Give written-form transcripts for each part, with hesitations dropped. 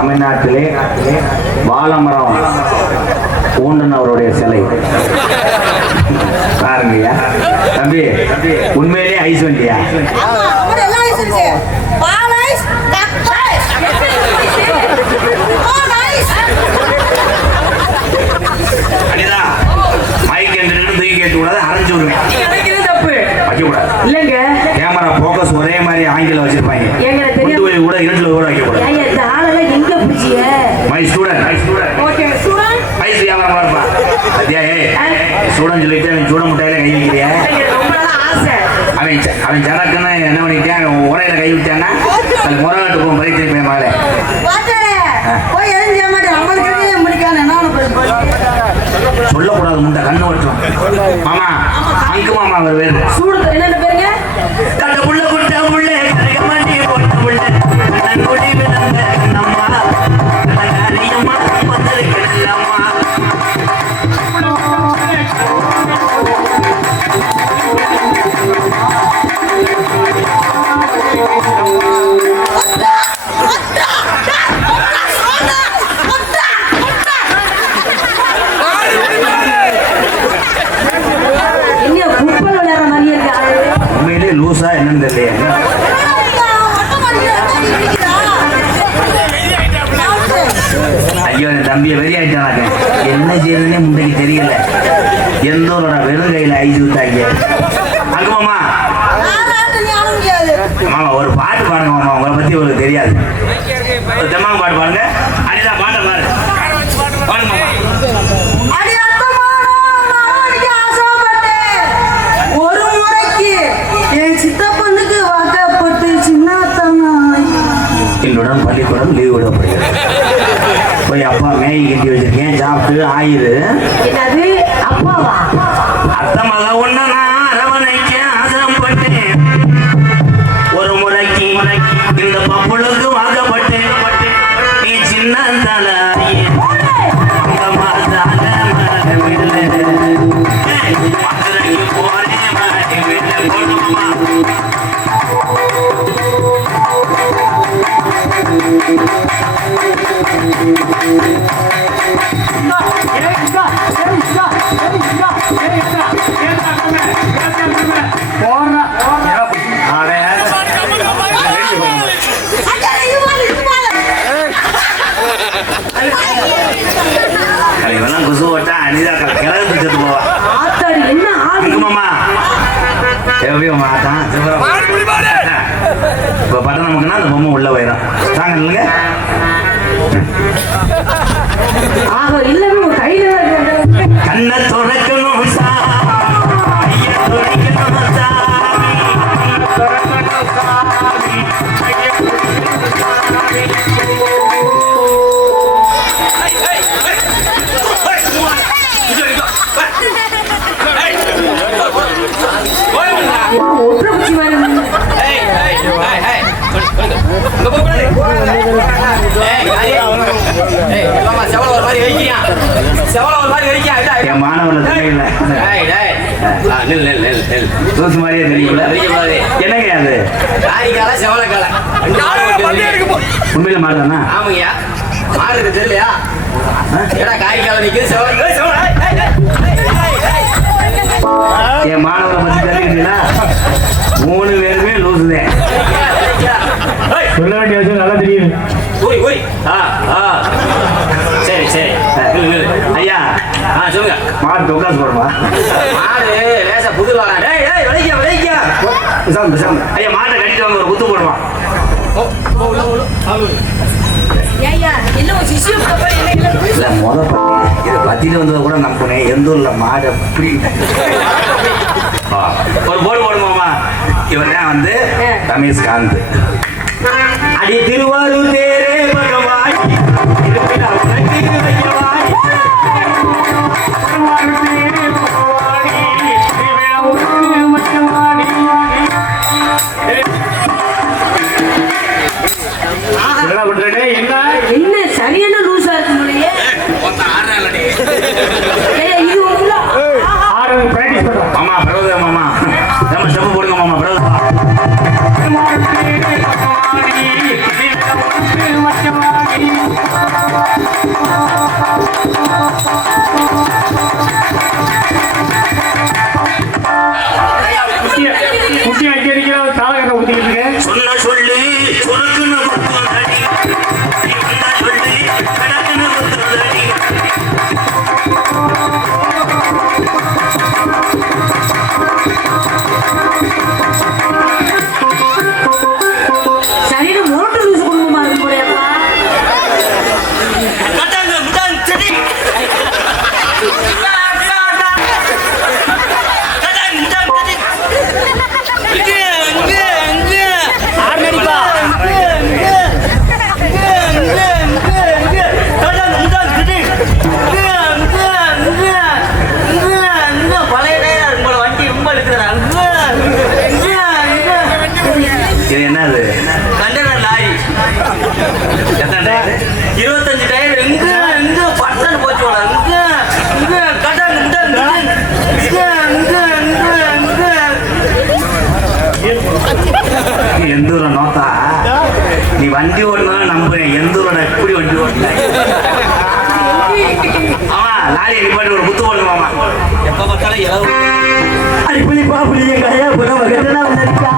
தமிழ்நாட்டிலே வாழமரம் ஊண்டனவருடைய சிலை பாருங்கய்யா. தம்பி உண்மையிலே ஐஸ் வண்டியா? அனிதா மைக் என்று தூக்கி கேட்டு கூடாது, அரைஞ்சு விடுவேன். வைக்கக்கூடாது இல்லைங்க. கேமரா போக்கஸ் ஒரே மாதிரி ஆங்கில வச்சிருப்பாங்க. கூட இரண்டு கூட வைக்கக்கூடாது. மை ஸ்டூடெண்ட் ஐஸ் வியாபாரம் இருப்பா. சத்யா ஸ்டூடெண்ட் சொல்லிட்டு அவன் சூட முட்டையில கை வைக்கிறியா? அவன் சரக்குன்னு என்ன பண்ணிட்டான், உரையில கை விட்டான்னா அது முறைகாட்டு போகும். பறி திருப்பி மகளே சொல்லக்கூடாது, முண்டை கண்ணு வட்டும். மாமா அங்கு மாமா அவர் வேறு சூடு என்ன பேருங்க? கண்ட புள்ள குட்ட புள்ள கரக மாட்டி போட்ட புள்ள குடி விளந்த நம்மா கரகரியம்மா வந்திருக்கலாமா. லூசா என்னன்னு தெரியல. ஐயோ என் தம்பியை வெளியாயிட்டாங்க. என்ன செய்யறதுனே முந்தைக்கு தெரியல. எந்த ஒரு வெறும் கையில ஐஸ் விட்டாங்க. அங்க மாமா மாமா ஒரு பாட்டு பாருங்க மாமா, உங்களை பத்தி உங்களுக்கு தெரியாது. ஒரு தெம்மாங்க பாட்டு பாருங்க. அனிதா பாட்டை பாரு பாருங்க மாமா. என்னுடன் பள்ளிக்கூடம் லீவ் விடப்படுகிறது. போய் அப்பா மேகி கட்டி வச்சிருக்கேன், சாப்பிட்டு ஆயுது. அப்பாவா அத்தமாக ஒண்ணு நான் அரவணைக்க ஆசைப்பட்டேன். ஒரு முறைக்கு இந்த பப்புளுக்கு வாக்கப்பட்டேன். நீ சின்ன தலை நமக்குன்னா அந்த பொம்மை உள்ள போயிடும். தாங்க இல்லைங்க கண்ணை துறக்கணும் என் மாணவர்கள் தெரியல. தூசு மாதிரியே தெரியல. என்னங்க அது உண்மையில மாடுதானா? ஆமாங்கய்யா மாடு தெரியலையா? காய்காலம் என் மாணவரை பத்தி தெரிஞ்சுக்கிட்டீங்களா? 3 பேருமே லூசுதேன். சொல்ல வேண்டிய விஷயம் நல்லா தெரியும். சரி சரி ஐயா சொல்லுங்க. மாடு டொக்காசு போடுமா? மாடு லேசா புது வாங்க. ஐயா மாட்டை கட்டிட்டு வாங்க, ஒரு குத்து போடுவான். இதை பத்திட்டு வந்ததை கூட நம்பினேன். எந்த ஊர்ல மாடு அப்படி ஒரு போடு போடுமாமா. இவர் தான் வந்து ரமேஷ்காந்த். அடி திருவாரூர் தேரே பகவான் எந்தூர நோத்தா நீ வண்டி ஓடணும் நம்புறேன். எந்தூரோட எப்படி வண்டி ஓடல ஆமா லாரியை நிப்பாட்டி ஒரு குத்து போடணுமாமா. எப்ப பார்த்தாலும் இளவு அடிப்பளிப்பா புளிய கையா புற வகட்டனா வந்திருக்கா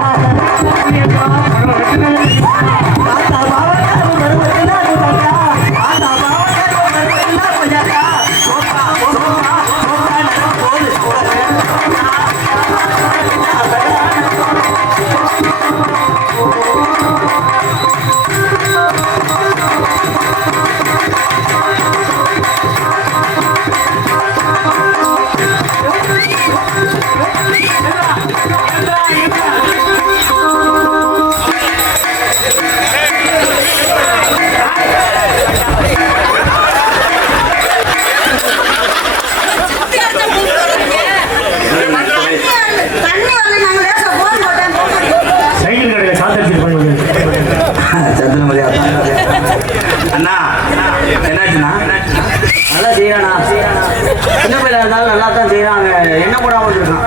அண்ணா என்னாச்சுண்ணா? நல்லா செய்யறானா? சின்ன பிள்ளை இருந்தாலும் நல்லா தான் செய்யறாங்க. என்ன போடாம இருக்கான்?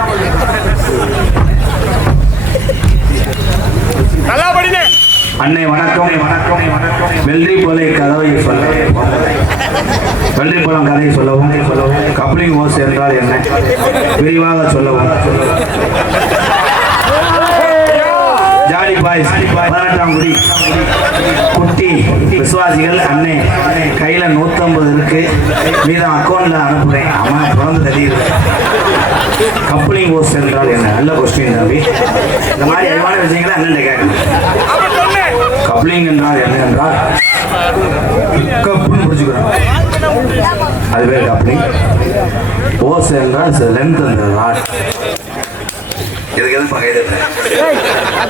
அன்னை வணக்கம். வெள்ளி போலை கதவை சொல்ல வெள்ளி போலம் கதையை சொல்லவும் கப்ளிங் ஓஸ் என்றால் என்ன விரிவாக சொல்லவும் ஜாலி பாய்ஸ் 18ஆம் குடி குட்டி விசுவாசிகள் அண்ணே கையில 150 இருக்கு மீதம் அக்கௌண்ட்ல அனுப்புறேன். அம்மா தொடர்ந்து தெரியுது. கப்ளிங் ஓஸ் என்றால் என்ன? நல்ல கொஸ்டின் தம்பி. இந்த மாதிரி அறிவான விஷயங்களை அண்ணன் கேட்கணும். கப்ளிங் என்றால் என்ன என்றால் கப்புன்னு பிடிச்சுக்கிறோம், அது பேர் கப்ளிங். ஓஸ் என்றால் லென்த் அந்த ராட். இதுக்கு எதுவும் கைது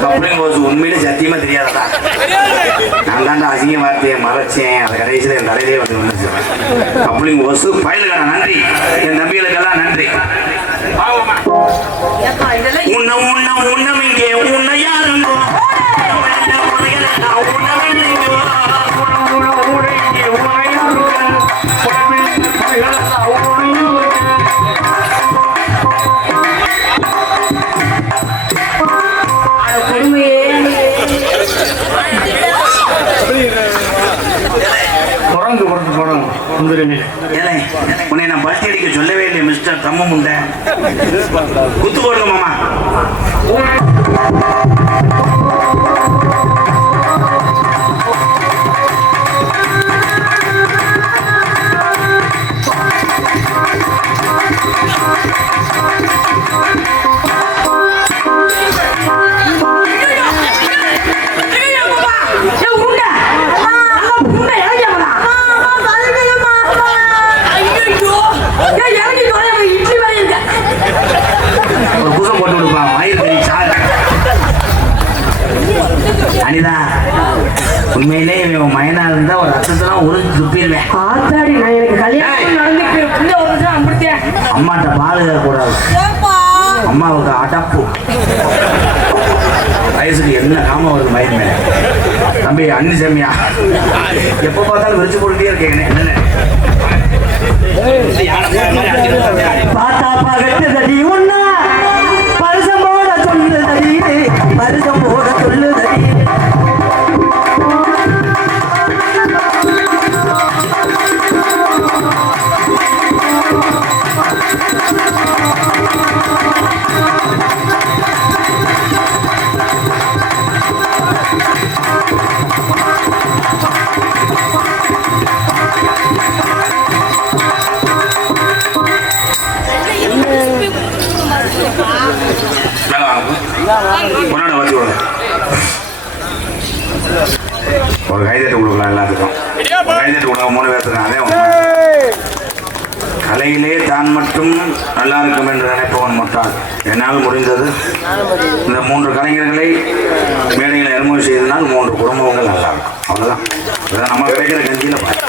கப்ளிங் ஓஸ் உண்மையிலே சத்தியமா தெரியாதா? நான் தாண்டா அசிங்க வார்த்தையை மறைச்சேன். அந்த கடைசியில் என் தலையிலே வந்து வந்துச்சு. கப்ளிங் ஓஸ் பயலுக்கா நன்றி. என் தம்பிகளுக்கெல்லாம் நன்றி. உன்னம் இங்கே உன்னை யாருங்கோ உன்னை நான் பஸ்ட் அடிக்க சொல்லவே இல்லை மிஸ்டர் தம்ம முண்டை. குத்து போடுங்க மாமா. அனிதா உண்மையிலே மயனா இருந்தா ஒரு ரத்தத்தெல்லாம் உறிஞ்சு துப்பிடுவேன். ஆத்தாடி நான் எனக்கு கல்யாணம் நடந்து அம்மாட்ட பாதுகாக்க கூடாது. அம்மாவுக்கு அடப்பு வயசுக்கு என்ன காம வருது மயில் மேல. தம்பி அன்னி சாமியா எப்ப பார்த்தாலும் விரிச்சு போட்டுட்டே இருக்கேன். பார்த்தா பகட்டுதடி உன்னா பரிசம் போட சொல்லுதடி பரிசம் போட சொல்லுதடி. ஒரு கைதட்டு கொடுக்கலாம் எல்லாத்துக்கும். கைதட்டு கொடுக்க 3 பேர்த்துக்கு. அதே கலையிலே தான் மட்டும் நல்லா இருக்கும் என்று நினைப்பவன் மட்டால். என்னால் முடிந்தது இந்த 3 கலைஞர்களை மேடையில் அறிமுகம் செய்தனால் 3 குடும்பங்கள் நல்லா இருக்கும். அவ்வளோதான். இதுதான் நம்ம கிடைக்கிற கஞ்சியில் பார்த்து.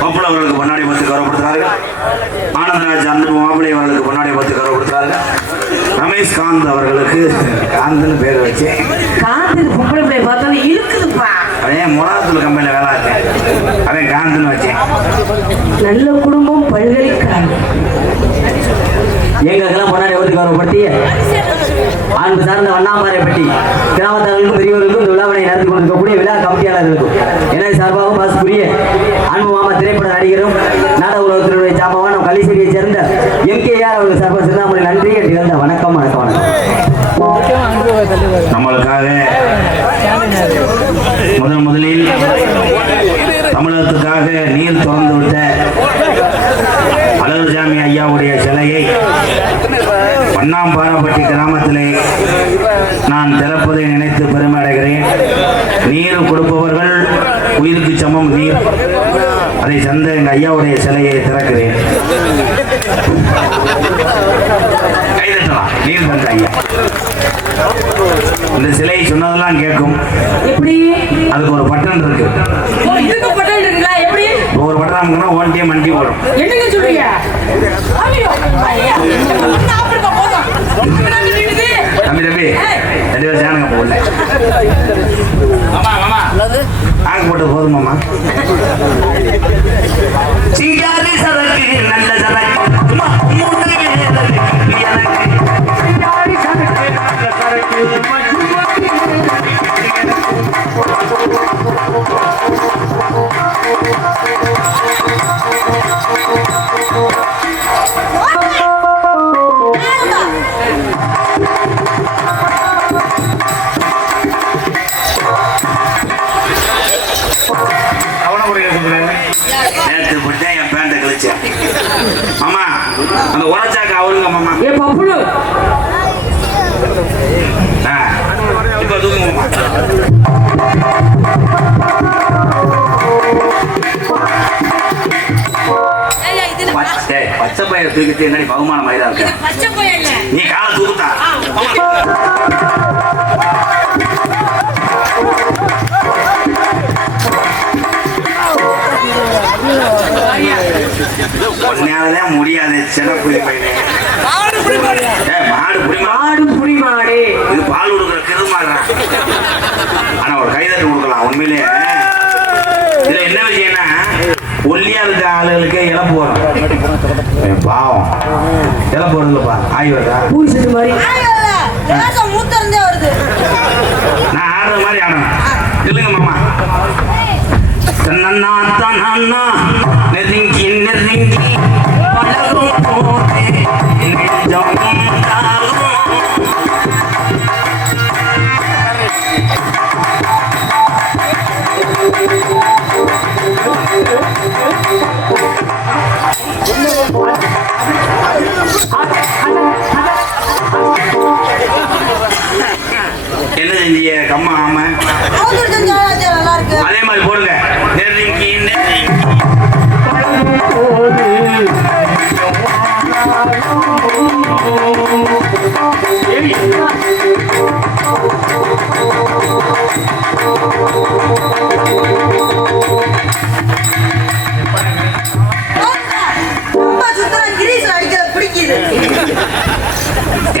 மாப்பிள்ளை அவர்களுக்கு பொன்னாடி பார்த்து கௌரவப்படுத்துகிறார்கள். ஆனந்தராஜ் அன்பு மாப்பிள்ளை அவர்களுக்கு பொன்னாடி பார்த்து கௌரவப்படுத்துகிறார்கள். ரமேஷ் காந்த் அவர்களுக்கு காந்தன்னு பேர் வச்சு அவன் முராத்துல கம்பெனியில் வேலை இருக்கேன். அவன் காந்தன்னு வச்சேன். நல்ல குடும்பம் பல்கலைக்கழகம் எங்களுக்கெல்லாம் பொன்னாடி பார்த்து கௌரவப்படுத்தி அன்பு சார்ந்த வண்ணாம்பாறைப்பட்டி கிராமத்தார்களுக்கும் பெரியவர்களுக்கும் இந்த விழாவினை நடத்தி கொண்டிருக்கக்கூடிய விழா கமிட்டியாளர்களுக்கும் எனது சார்பாகவும் பாசுக்குரிய அன்பு மாமா திரைப்பட நடிகரும் நாடக உலகத்தினுடைய சாமாவான நம் கலிசேரியை சேர்ந்த MKR அவர்கள் சார்பாக சிறந்த நன்றி கேட்டு வணக்கம் வணக்கம் வணக்கம். நம்மளுக்காக முதலில் தமிழகத்துக்காக நீர் திறந்து விட்ட அழகுசாமி ஐயாவுடைய சிலையை வண்ணாம்பாறைப்பட்டி கிராமத்திலே நான் திறப்பதை நினைத்து பெருமை அடைகிறேன். நீர் கொடுப்பவர்கள் உயிருக்கு சமம் நீர். அதை சந்த எங்கள் ஐயாவுடைய சிலையை திறக்கிறேன். கைதட்டலாம். நீர் தந்த ஐயா இந்த சிலை சொன்னதெல்லாம் கேட்கும். எப்படி? அதுக்கு ஒரு பட்டன் இருக்கு. இதுக்கு பட்டன் இருக்குங்களா? எப்படி? ஒரு பட்டன் அமுக்குனா ஓன்டியே மண்டி ஓடும். என்னங்க சொல்றீங்க? ஐயோ ஐயா சாப்பிடுங்க போதும். தம்பி தம்பி 2 பேரும் சேனங்க போகல. மாமா மாமா ஆங்க போட்டு போதும் மாமா. சிங்காரி சரக்கு நல்ல சரக்கு நேற்று போட்டு என் பேண்ட்டை கழிச்சேன். மாமா அந்த உரச்சாக்கு அவருங்க மாமா. ஏ பப்புலு இப்போ தூக்குங்க மாமா. பச்சை பயிர் தூக்கிட்டு என்னடி பகுமானம் மயிரா இருக்க? நீ காலை தூக்குத்தா. ஒன்னாலதான் முடியாது. சிறப்புலி பையனே மாடு புடி மாடு. இது பால் கொடுக்குற கிருமாடுறா. ஆனா ஒரு கைதட்டு கொடுக்கலாம். உண்மையிலே இதுல என்ன விஷயம்னா ஒல்லியா இருக்க ஆளுகளுக்கு இழப்பு வரும். பாவம் இழப்பு வருதுல்லப்பா. ஆய் வருதா? பூசிட்டு மாதிரி நான் ஆடுற மாதிரி ஆடணும். இல்லைங்க மாமா. தன்னா தன்னா நெருங்கி நெருங்கி பழகும் போதே நெஞ்சம் உண்டாகும். என்ன செஞ்சீங்க கம்மா? ஆமா அதே மாதிரி போடுங்க. நெருங்கி நெருங்கி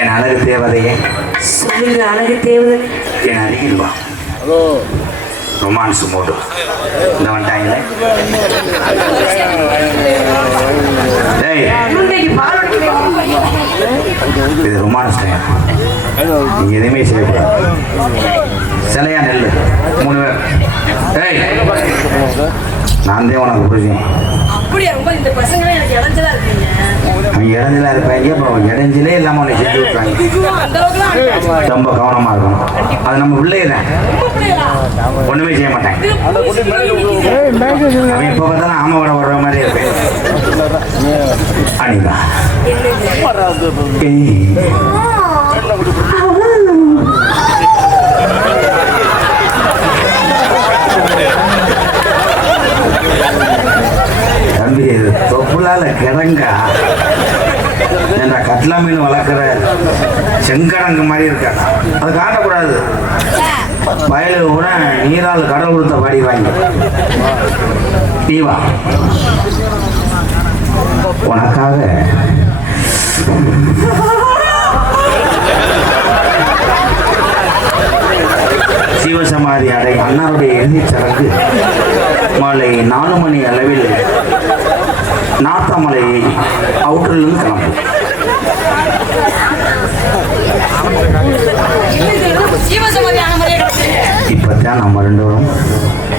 என் அழகு தேவதையே சொல்லுங்க. அழகு தேவதை என் அருகில் வா. ரொமான்ஸ் மோடு இந்த வந்துட்டாங்களே. இது ரொமான்ஸ் டைம். நீங்க எதுவுமே செய்யக்கூடாது. சிலையா நெல்லு 3 பேர். நான் தான் உனக்கு புரிஞ்சேன். அவங்க இடைஞ்சலா இருப்பாங்க. அப்புறம் இடைஞ்சலே இல்லாம உன்னை செஞ்சு விட்டுறாங்க. ரொம்ப கவனமா இருக்கணும். அது நம்ம பிள்ளைதான். ஒண்ணுமே செய்ய மாட்டாங்க. அவன் இப்ப பார்த்தாலும் ஆமை வர வர்ற மாதிரி இருப்பேன். அனிதா தம்பி இது தொப்புலால கிடங்கா என்ற கட்லா மீன் வளர்க்குற செங்கடங்கு மாதிரி இருக்கா. அது காட்டக்கூடாது. வயலில் கூட நீரால் கடல் கொடுத்த பாடி வாங்கி தீவா உனக்காக சிவசமாதி அடை அண்ணாருடைய இறுதிச் சடங்கு மாலை 4 மணி அளவில் நாத்தாமலை அவுட்டரிலிருந்து கிளம்பும். ஜீவசமாதியான மாதிரியே கிடக்குது. இப்பதான் நம்ம ரெண்டு பேரும்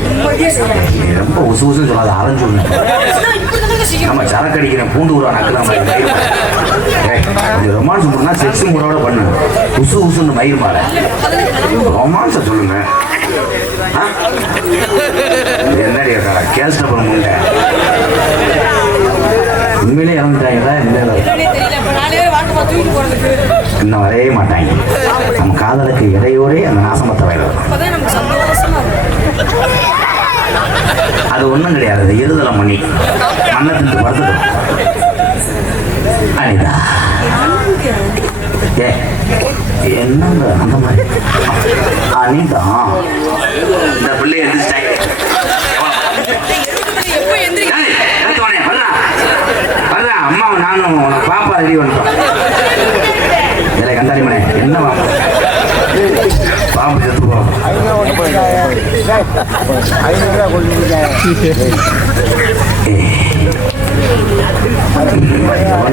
உங்களுக்கே சொல்றேன். நீ ரொம்ப உசு உசுன்னு சொல்லாத ஆரஞ்சு ஆனா இப்படிதானங்க செய்யணும். நம்ம சரக்கு அடிக்கிறேன் பூண்டு ஊரா நக்கலாம் கொஞ்சம் ரொமான்ஸ் பண்ணா செக்ஸ் மூடோட பண்ணு உசு உசுன்னு மயிர் மாற ரொமான்ஸை சொல்லுங்க ஆ? என்னடி கேஸ் டபுள் முண்டை உண்மையிலே இறந்துட்டாங்களா இந்த என்னன்னே தெரியல. இப்ப 4 பேர் வாட்டு பார்த்து தூக்கிட்டு போறதுக்கு. இன்னும் வரையே மாட்டாங்க நம்ம காதலுக்கு இடையோடே அந்த நாசமத்தை வயது அப்பதான் நமக்கு சந்தோஷமா இருக்கும். அது ஒன்றும் கிடையாது அது இருதலை மணி மண்ணை திண்டு பறந்துடும் அனிதா ஏ என்னங்க அந்த மாதிரி அனிதா இந்த பிள்ளை எந்திரிச்சிட்டாங்க எப்ப எந்திரிக்க அம்மாவை நானும் உனக்கு பாப்பா ரெடி பண்ணிட்டோம் இதில் கண்டாடி மணி என்ன பாம்பு செத்து போவோம்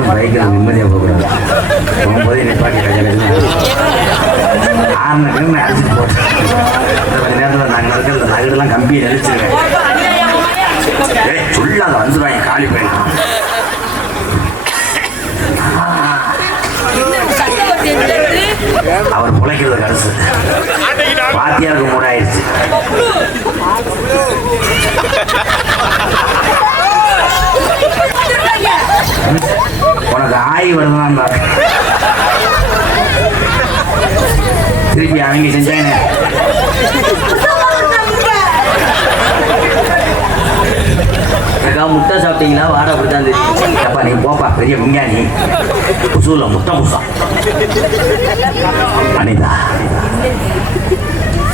பைக்கில் நிம்மதியாக போகக்கூடாது போகும்போதே நிப்பாட்டி ஆறுனு அடிச்சுட்டு போட்டேன் கொஞ்ச நேரத்தில் நாங்கள் இருக்கிற இந்த நகரெல்லாம் கம்பியை நெரிச்சிருக்கேன் சொல்லாத வந்துடுவாங்க காலி பையன் அவர் பிழைக்கிறது கடைசி வாத்தியாருக்கு மூடாயிருச்சு உனக்கு ஆய் வருதான் திருப்பி அவங்க செஞ்சாங்க முட்டை சாப்பிட்டீங்களா வாடை அப்படித்தான் தெரியும். அப்பா நீ போப்பா பெரிய விஞ்ஞானி புசூல முட்டை புசம் அனிதா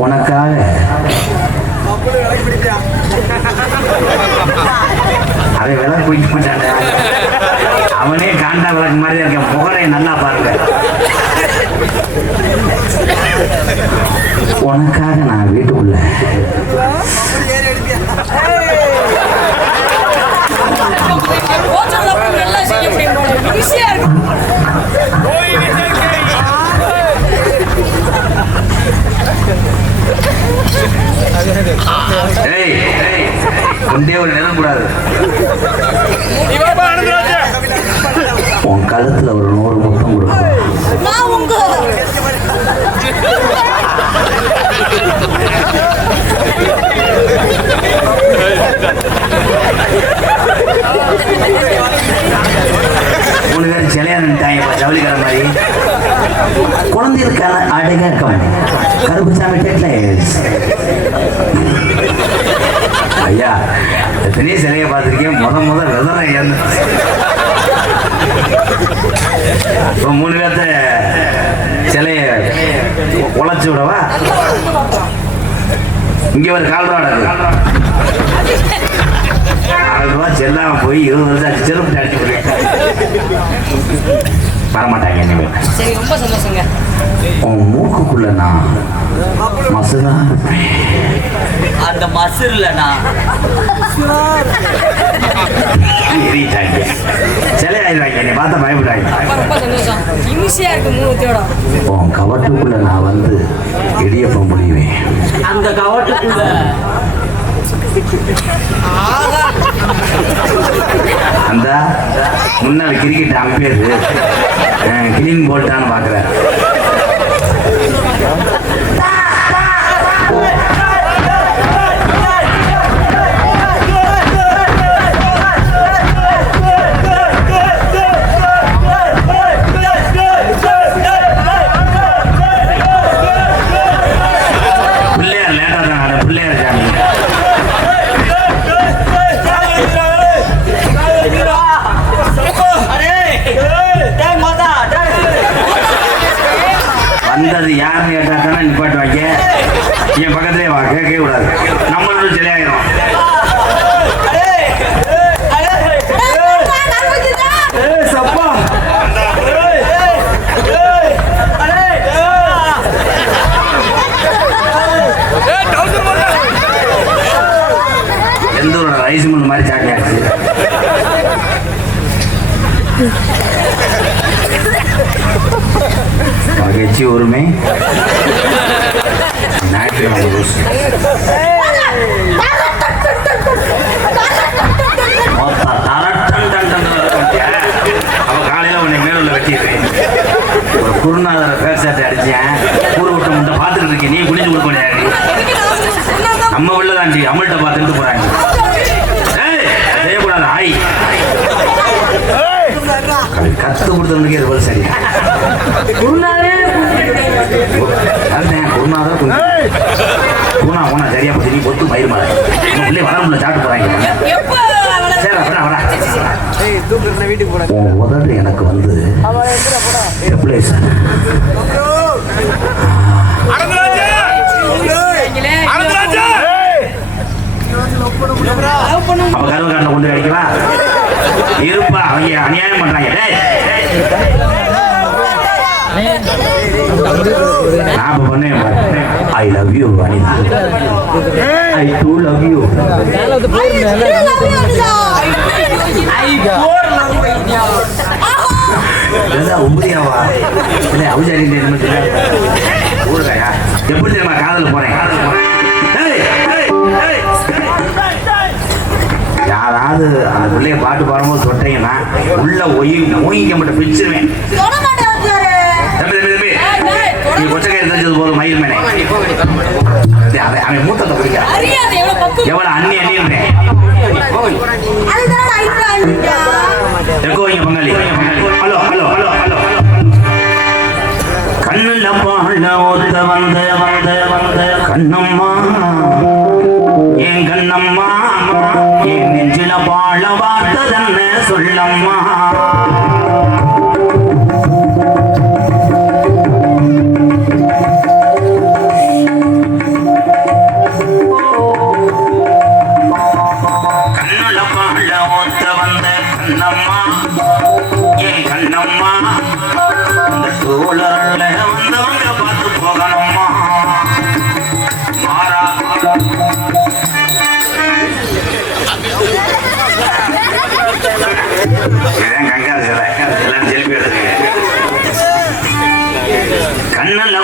உனக்காக அவன் விளக்கு குடிக்க மாட்டான் அவனே காண்டா விளக்கு மாதிரி இருக்க புகழை நல்லா பாருங்க உனக்காக நான் வீட்டுக்குள்ள நல்லா செய்ய முடியும் போல. ஈஸியா இருக்கும். கொண்டே ஒரு நிலம் கூடாது உன் கழுத்துல ஒரு 100 முத்தம் கொடுக்கும் நான் உங்க மூணு பேர் சிலையா நின்ட்டாங்க ஜவுளிக்கார மாதிரி குழந்தைகளுக்கான அடக்கம் கருப்புசாமி டெக்லைஸ் ஐயா எத்தனையோ சிலையை பார்த்துருக்கேன் முத விதம் ஏன்னு இப்போ 3 பேர்த்த சிலையை உழைச்சி விடவா இங்கே ஒரு கால்வாடா ரூபா செல்லாம போய் 20 வருஷம் ஆச்சு செருப்பு அடிச்சு வரமாட்டாங்க இனிமேல். சரி ரொம்ப சந்தோஷங்க. உன் மூக்குக்குள்ள நான் மசுதா அந்த மசுர்லண்ணா எரிட்டாங்க சிலை ஆயிடுவாங்க என்னை பார்த்தா பயப்படாங்க. ரொம்ப சந்தோஷம். ஈஸியா இருக்கு 3 ஊத்தியோட. உன் கவட்டுக்குள்ள நான் வந்து இடியப்பம் முடிவேன். அந்த கவட்டுக்குள்ள அந்த முன்னாள் கிரிக்கெட் அம்பையர் கிளீன் போட்டான்னு பாக்குறேன். பிள்ளையார் லேட்டா தான் ஆட பிள்ளையார் சாமி வந்தது யாருன்னு கேட்டாத்தானே நிப்பாட்டுவாங்க. என் பக்கத்துலேயே வா கேட்கவே கூடாது நம்மளோட சிலையாயிரும். எந்த ஒரு ரைஸ் மில் மாதிரி சாட்டியாச்சு. மகிழ்ச்சி உரிமை அவன் காலையில உன்னை மேலுள்ள வெட்டிடுறேன். ஒரு குருநாதரை பேசாட்டை அடிச்சேன். ஊர் விட்டு முட்டை பார்த்துட்டு இருக்கேன். நீ குளிச்சு கொடுக்க முடியாது. நம்ம உள்ளதாண்டி அம்மள்கிட்ட பார்த்துட்டு போறாங்க. செய்யக்கூடாது ஆய் கத்து கொடுத்தவனுக்கு இது போல சரி. குருநாதர் பூனா பூனா சரியா போச்சு. நீ பொத்து பயிர் மாற உள்ளே வர முடியல சாப்பிட்டு போறாங்க. உதடு எனக்கு வந்து அவ கருவக்காட்டில் கொண்டு அடிக்கலாம் இருப்பா. அவங்க அநியாயம் பண்றாங்க. நான் பண்ணேன். I love you Anitha. I too love you. உம்பரியாவா இல்லை அவுஜாரி ஊருக்காயா எப்படி தெரியுமா காதல் போறேன். யாராவது அந்த பிள்ளைய பாட்டு பாடும்போது தொட்டீங்கன்னா உள்ள மூங்கிக்க மட்டும் பிரிச்சிருவேன். நீ கொச்சக்காய் தெரிஞ்சது போதும் மயில் மேனே அவன் மூத்தத்தை பிடிக்க எவ்வளவு அண்ணி அண்ணின்றேன். எக்கோ இங்க பங்காளி. ஹலோ ஹலோ ஹலோ ஹலோ கண்ணுல பாழ ஒத்த வந்த வந்த வந்த கண்ணம்மா என் கண்ணம்மா என் நெஞ்சில பாழ வார்த்ததன்னு சொல்லம்மா. கண்ணுல பாழ ஒத்த வந்த கண்ணம்மா என் கண்ணம்மா இந்த சோழர்ல வந்தவங்க பார்த்து போகணும்மா. மாறா கங்காரு சிலை எல்லாம் செல்ஃபி எடுத்து கண்ணல்ல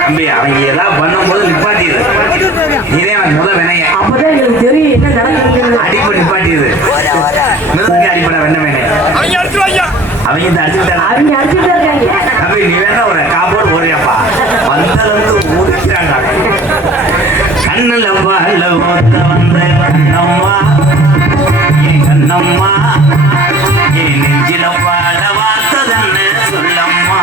தம்பி அவங்க ஏதாவது பண்ணும்போது நிப்பாட்டியது. இதே எனக்கு முதல் வினைய அப்பதான் எங்களுக்கு தெரியும் என்ன நடக்குது. அடிப்படை நிப்பாட்டியது. மிருதுக்கு அடிப்படை வெண்ண வேணே அவங்க இந்த அடிச்சுட்டாங்க. தம்பி நீ வேணா ஒரு காப்போடு போறியாப்பா வந்தளவுக்கு ஊதிக்கிறாங்க. கண்ணுல பால ஓத்த வந்த கண்ணம்மா என் கண்ணம்மா என் நெஞ்சில பால வார்த்ததன்னு சொல்லம்மா.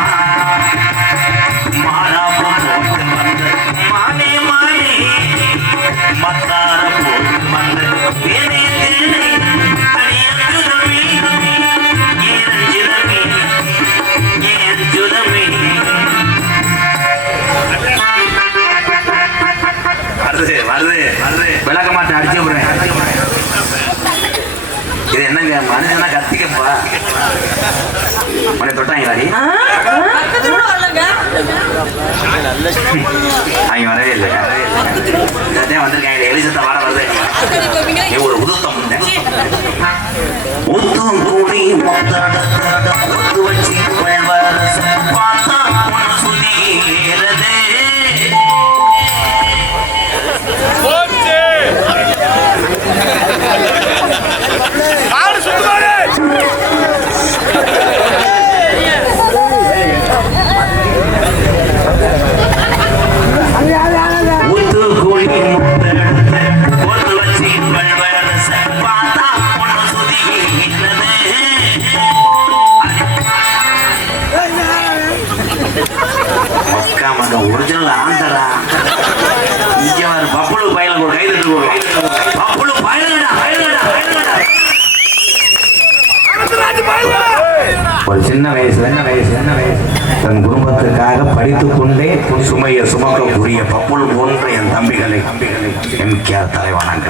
மாறா போட்டு வந்த மானே மானே மத்தார போட்டு வந்த வேணே தேனே அணியஞ்சுதமே ஏனஞ்சுதமே ஏனஞ்சுதமே. வருது வருது வருது விளக்க மாட்டேன் அடிச்சு விடுறேன். இது என்னங்க மனுஷனா கத்திக்கப்பா மனை தொட்டாங்களாடி. அவங்க வரவே இல்லை வந்திருக்காங்க. எலிசத்தை வாட வருது. நீ ஒரு உதுத்தம் உத்தும் கூடி ஒத்து வச்சு பார்த்தா சொல்லிடுறது. ஒரிஜினல் ஆந்தரா இங்க வர பப்புளு பயலுக்கு ஒரு கைது பப்புளு பயலுடா ஒரு சின்ன வயசு தன் குடும்பத்துக்காக படித்துக் கொண்டே சுமையை சுமக்கக்கூடிய பப்புள் போன்ற என் தம்பிகளை எம்கேஆர் தலைவானாங்க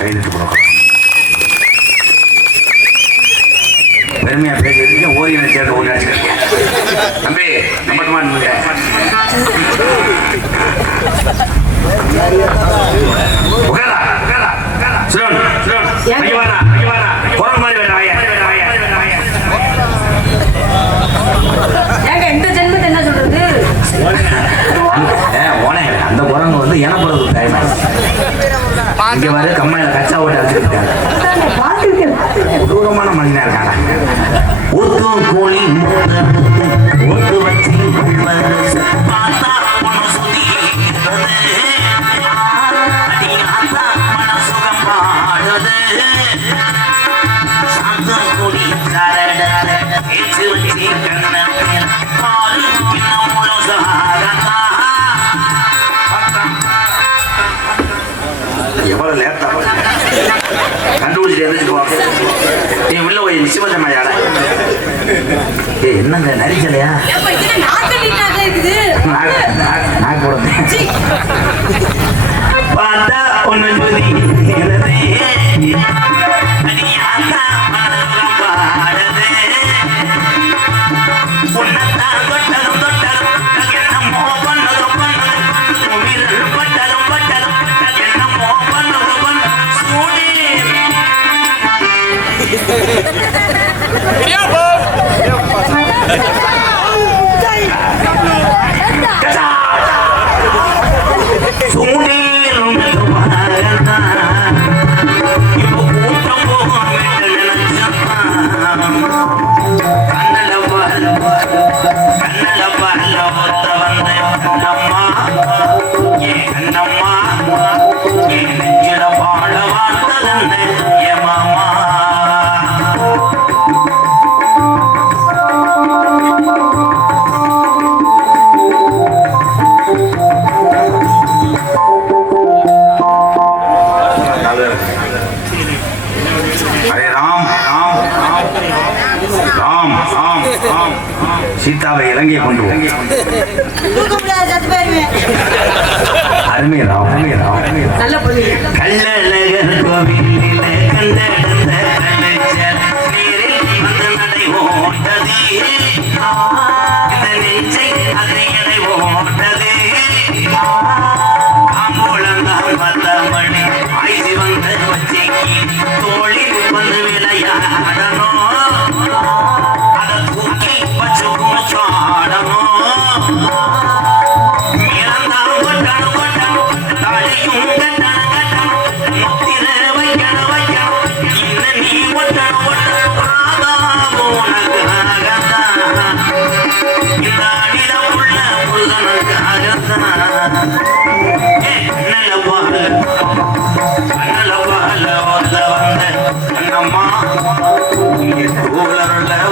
கைதிட்டு கொடுக்கலாம். பெருமையா பேசிட்டு ஓரியின சேர்ந்து ஓடி வச்சிருக்கீங்க தம்பி நம்பர் மாட்டேங்க. மாதிரி இங்க வர கம்மையில கச்சா ஓட்ட வச்சிருக்காங்க. தூரமான மனிதனா இருக்காங்க. ஒத்து கோழி ஒத்து வச்சு பார்த்தா மனசுதி அடியாத்தா மனசுகம் பாடுது சாந்த கோழி சரட ஏச்சு வச்சு கண்ணத்தில் காலி இன்னும் முழுசாகத்தா எவ்வளவு லேட்டா கண்டுபிடிச்சிட்டு எதிர்த்து நீ உள்ள போய் நிச்சயமா யார என்னங்க நரிச்சலையா நான் கொடுத்தேன் பார்த்தா ஒன்னு சொல்லி சீதாவை இலங்கையை கொண்டு அருமை ராம் கள்ளழகர் கோவிலிலே கண்டெடுத்த கலைஞர் நீரில் வந்து நடை ஓட்டதே இந்த நெஞ்சை அது இடை ஓட்டதே ஆம்பூலங்கால் வந்தமணி ஆய்ச்சி வந்த வச்சைக்கு தோளில் வந்து விளையாடணும் அதை தூக்கி வச்சு மூச்சாடணும்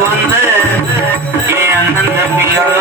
வந்து என் அண்ணன் தம்பிகள்